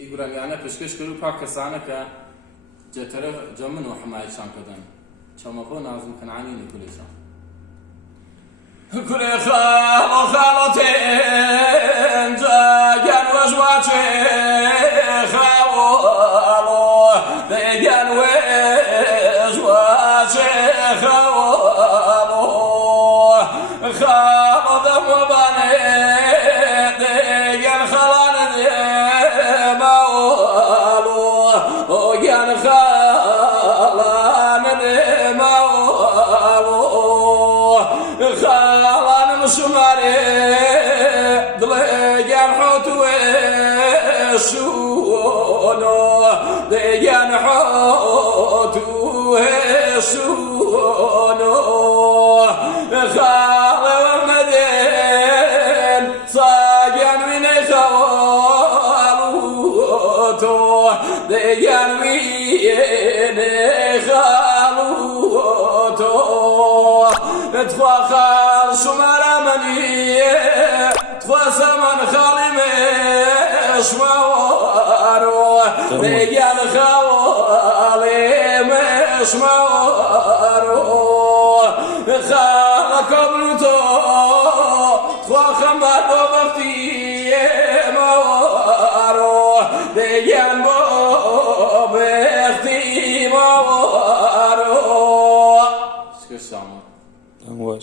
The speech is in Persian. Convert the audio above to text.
ئیبراهیمیانە پێشکەش کرد و پاک کەسانە کە جێتەرە جەمن و حمایەتشان کردن چەمەخۆ نازم کەنعانینی کولیشان کولی خاڵ و خاڵەتێن جاگیان وەژواچێ خاوەڵۆ دەیگیان وێژواچێ خاوەڵۆ خاڵە دەموەبانێ دەیگیان خەڵانە دێماوەڵۆ ئۆگیان خەڵانە دێماوەڵۆ خالان مسماري دليان حوتوي سونو دليان حوتوي سونو خالي ومدين صاجان من خالوتو دليان وين خالوتو تخوا خال شمارا مني تخوا سمن خالي مش موارو رجال خالي مش موارو خالكم لتو تخوا خمر وبفتي موارو رجال